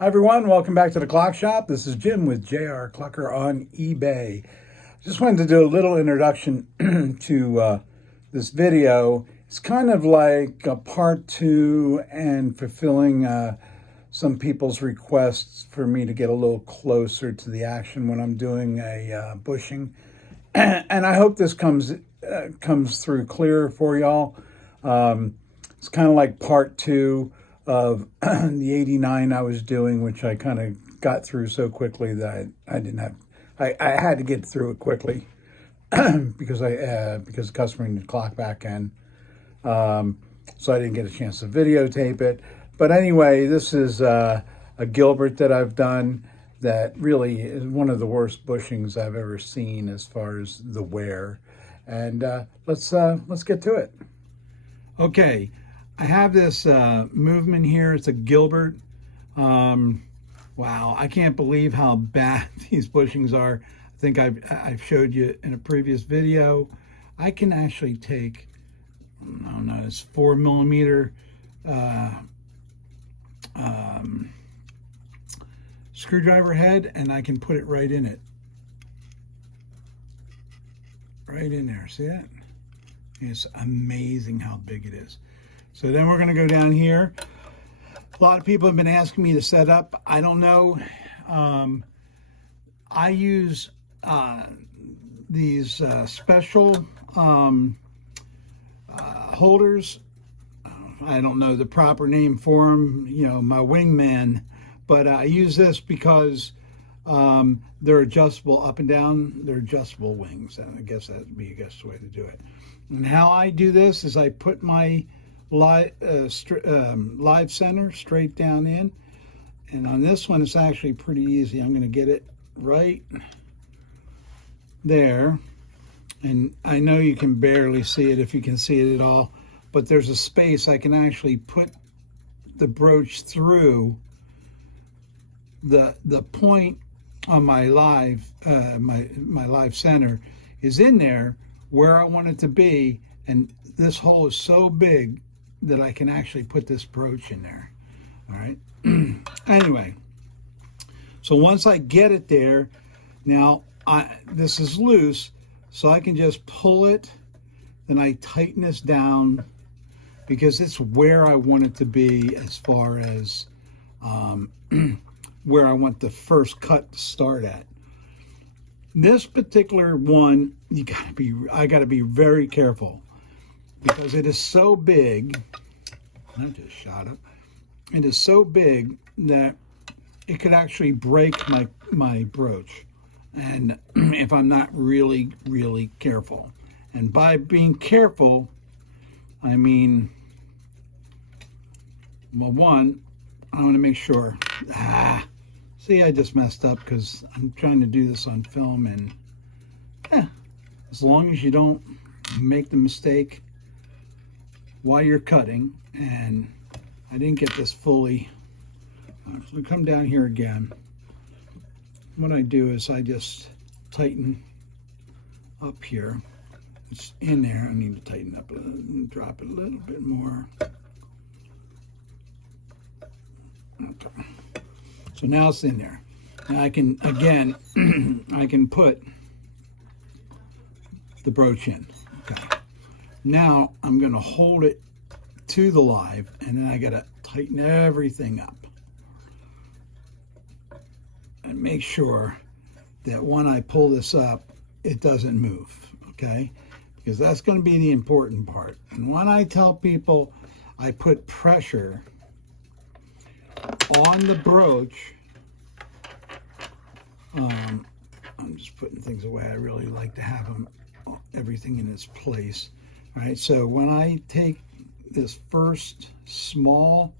Hi everyone, welcome back to the Clock Shop. This is Jim with JR Clucker on eBay. Just wanted to do a little introduction to this video. It's kind of like a part two and fulfilling some people's requests for me to get a little closer to the action when I'm doing a bushing. And I hope this comes through clear for y'all. It's kind of like part two of the 89 I was doing, which I kind of got through so quickly that I didn't have, I had to get through it quickly because the customer needed to clock back in. So I didn't get a chance to videotape it. But anyway, this is a Gilbert that I've done that really is one of the worst bushings I've ever seen as far as the wear. And let's get to it. Okay, I have this movement here. It's a Gilbert. Wow, I can't believe how bad these bushings are. I think I've showed you in a previous video. I can actually take, I don't know, it's 4mm screwdriver head, and I can put it right in it. Right in there, see that? It's amazing how big it is. So then we're gonna go down here. A lot of people have been asking me to set up. I don't know. I use these special holders. I don't know the proper name for them, you know, my wingman, but I use this because they're adjustable up and down. They're adjustable wings, and I guess that would be a best way to do it. And how I do this is I put my live center straight down in, and on this one it's actually pretty easy. I'm going to get it right there, and I know you can barely see it, if you can see it at all, but there's a space I can actually put the brooch through. The point on my live my live center is in there where I want it to be, and this hole is so big that I can actually put this brooch in there. All right. Anyway, so once I get it there, now this is loose, so I can just pull it, then I tighten this down because it's where I want it to be as far as where I want the first cut to start at. This particular one, I gotta be very careful because it is so big. I just shot it. It is so big that it could actually break my brooch, and if I'm not really careful. And by being careful, I mean, well, one, I want to make sure. See, I just messed up because I'm trying to do this on film, and as long as you don't make the mistake while you're cutting, and I didn't get this fully. So I come down here again. What I do is I just tighten up here. It's in there. I need to tighten up and drop it a little bit more. Okay. So now it's in there. Now I can, again, I can put the brooch in. Okay. Now I'm going to hold it to the live, and then I got to tighten everything up and make sure that when I pull this up, it doesn't move. Okay. Because that's going to be the important part. And when I tell people I put pressure on the brooch, I'm just putting things away. I really like to have everything in its place. All right, so when I take this first small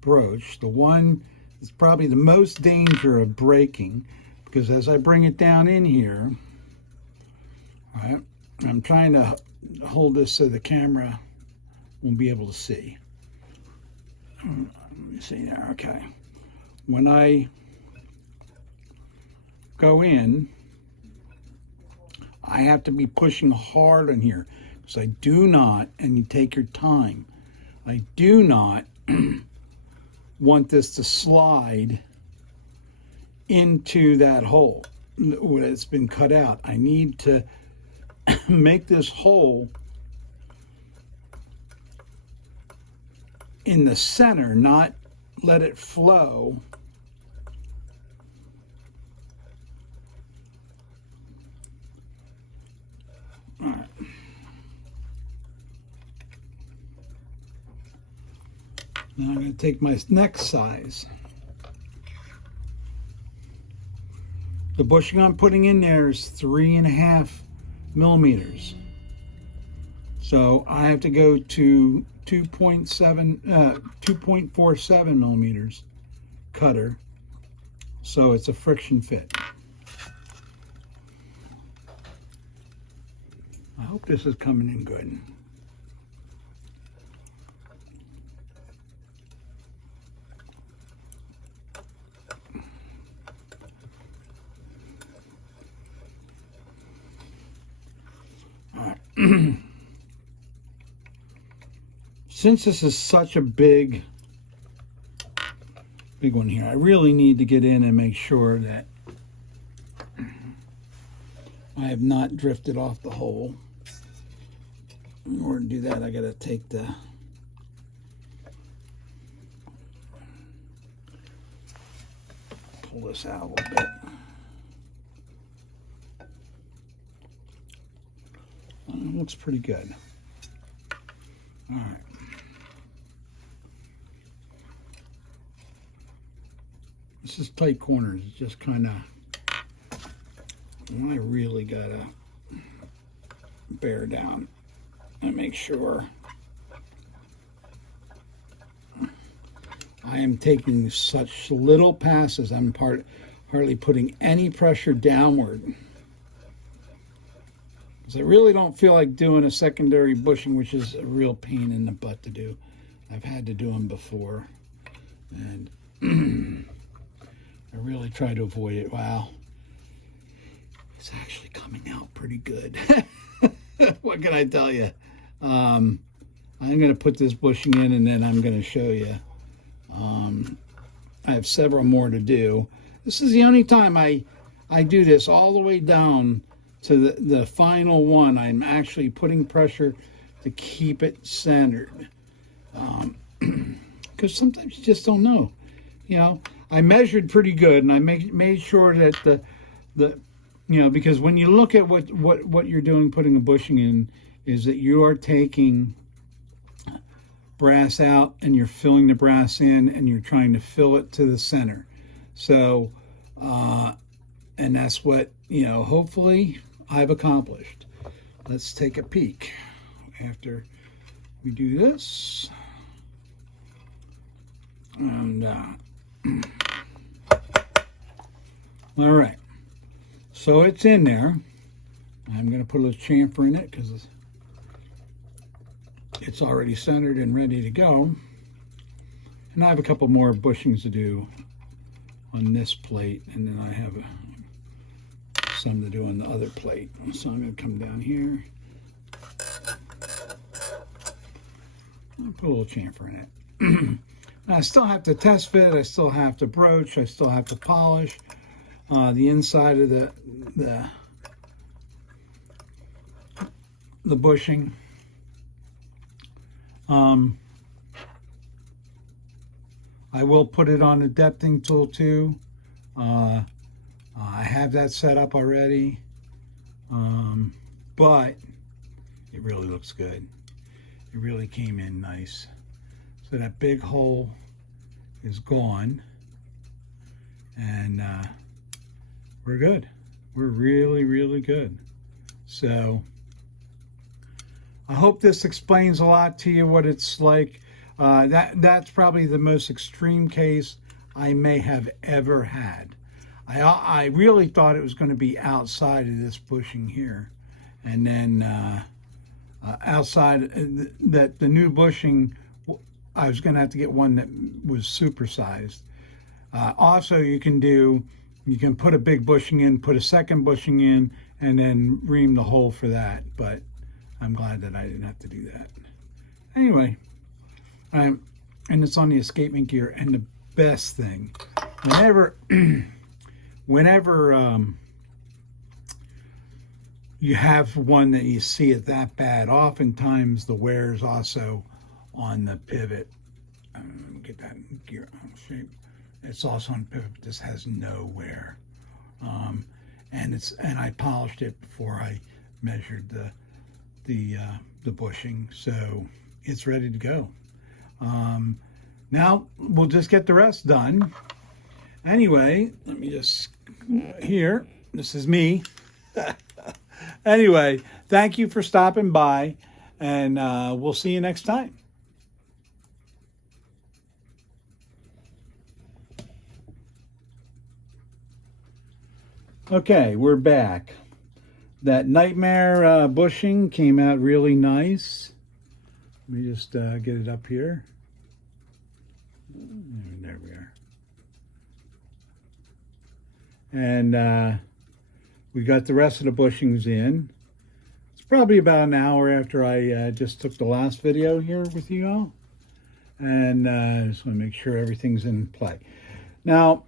brooch, the one that's probably the most danger of breaking, because as I bring it down in here, all right, I'm trying to hold this so the camera won't be able to see. Let me see there. Okay. When I go in, I have to be pushing hard on here because I do not, and you take your time, I do not want this to slide into that hole that's been cut out. I need to make this hole in the center, not let it flow. All right. Now I'm going to take my next size. The bushing I'm putting in there is 3.5 millimeters. So I have to go to 2.47 millimeters cutter. So it's a friction fit. I hope this is coming in good. Since this is such a big one here, I really need to get in and make sure that I have not drifted off the hole. In order to do that, I got to take the pull this out a little bit. It looks pretty good. All right. This is tight corners. It's just kind of, I really gotta bear down and make sure I am taking such little passes. I'm hardly putting any pressure downward. Because I really don't feel like doing a secondary bushing, which is a real pain in the butt to do. I've had to do them before, and I really try to avoid it. Wow, it's actually coming out pretty good. What can I tell you? I'm going to put this bushing in, and then I'm going to show you. I have several more to do. This is the only time I do this all the way down to the final one. I'm actually putting pressure to keep it centered. Because sometimes you just don't know. You know, I measured pretty good, and I made sure that the you know, because when you look at what you're doing, putting a bushing in, is that you are taking brass out and you're filling the brass in, and you're trying to fill it to the center. So, and that's what, you know, hopefully I've accomplished. Let's take a peek after we do this. And, all right. So it's in there. I'm going to put a little chamfer in it because it's already centered and ready to go. And I have a couple more bushings to do on this plate, and then I have some to do on the other plate. So I'm going to come down here. I'll put a little chamfer in it. I still have to test fit. I still have to broach. I still have to polish the inside of the bushing. I will put it on a depthing tool too. I have that set up already, but it really looks good. It really came in nice. So that big hole is gone, and we're good. We're really, really good. So I hope this explains a lot to you what it's like. That's probably the most extreme case I may have ever had. I really thought it was going to be outside of this bushing here, and then outside that the new bushing, I was going to have to get one that was supersized. Also, you can put a big bushing in, put a second bushing in, and then ream the hole for that. But I'm glad that I didn't have to do that. Anyway, and it's on the escapement gear, and best thing. Whenever, whenever you have one that you see it that bad, oftentimes the wear is also on the pivot. Get that gear on shape. It's also on pivot, but this has no wear. And I polished it before I measured the bushing, so it's ready to go. Now we'll just get the rest done. Anyway, let me just here. This is me. Anyway, thank you for stopping by, and we'll see you next time. Okay, we're back. That nightmare bushing came out really nice. Let me just get it up here. There we are. And we got the rest of the bushings in. It's probably about an hour after I just took the last video here with you all. And I just want to make sure everything's in play. Now,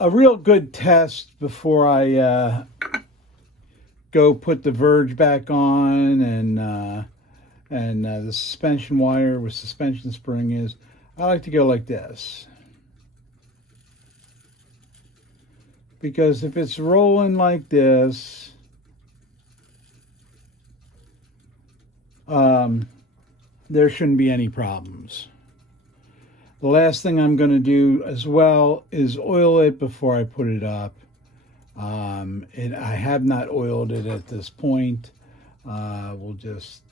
a real good test before I go put the verge back on and the suspension wire with suspension spring is, I like to go like this. Because if it's rolling like this, there shouldn't be any problems. The last thing I'm going to do as well is oil it before I put it up. I have not oiled it at this point. We'll just,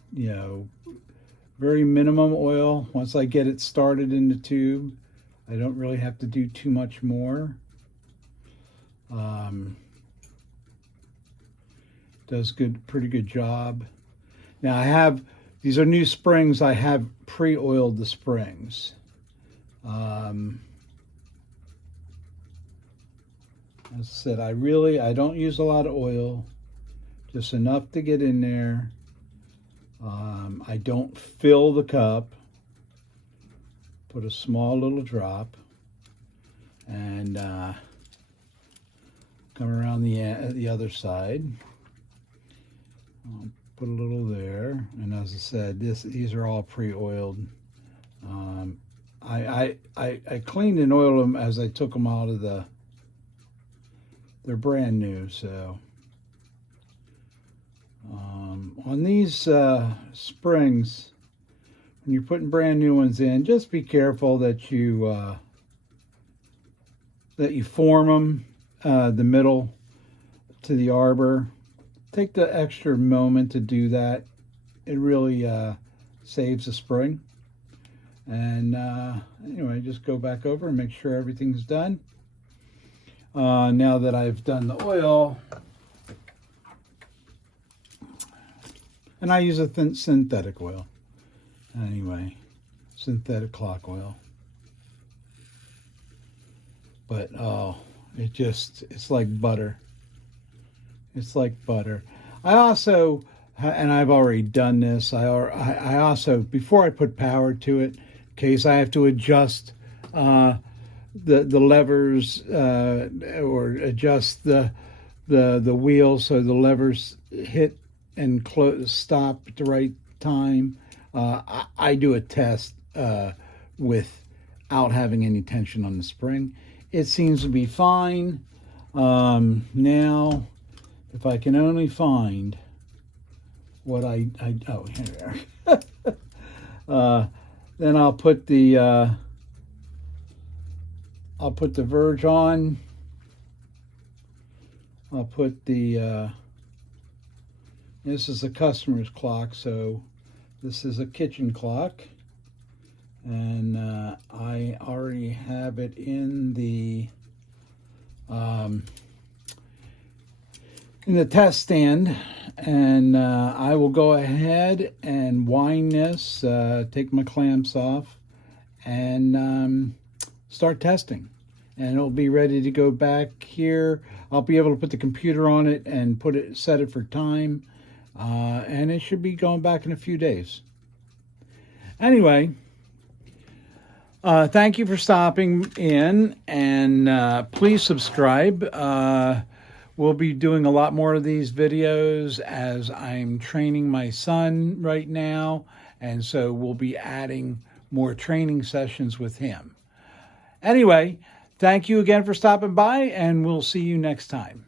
very minimum oil. Once I get it started in the tube, I don't really have to do too much more. Does pretty good job. Now these are new springs. I have pre-oiled the springs. As I said, I don't use a lot of oil, just enough to get in there. I don't fill the cup. Put a small little drop, and come around the other side. I'll put a little there, and as I said, these are all pre-oiled. I cleaned and oiled them as I took them out of they're brand new, so on these springs, when you're putting brand new ones in, just be careful that you form them the middle to the arbor. Take the extra moment to do that. It really saves the spring. And anyway, just go back over and make sure everything's done. Now that I've done the oil, and I use a thin synthetic oil. Anyway, synthetic clock oil. But it's like butter. It's like butter. I also, and I've already done this, I also, before I put power to it, in case I have to adjust the levers or adjust the wheel so the levers hit and stop at the right time, I do a test without having any tension on the spring. It seems to be fine. Now, if I can only find what oh, here we are. Then I'll put the verge on. I'll put this is a customer's clock, so this is a kitchen clock, and I already have it in the test stand, and I will go ahead and wind this, take my clamps off, and start testing. And it'll be ready to go back here. I'll be able to put the computer on it and set it for time, and it should be going back in a few days. Anyway, Thank you for stopping in, and please subscribe. We'll be doing a lot more of these videos as I'm training my son right now, and so we'll be adding more training sessions with him. Anyway, thank you again for stopping by, and we'll see you next time.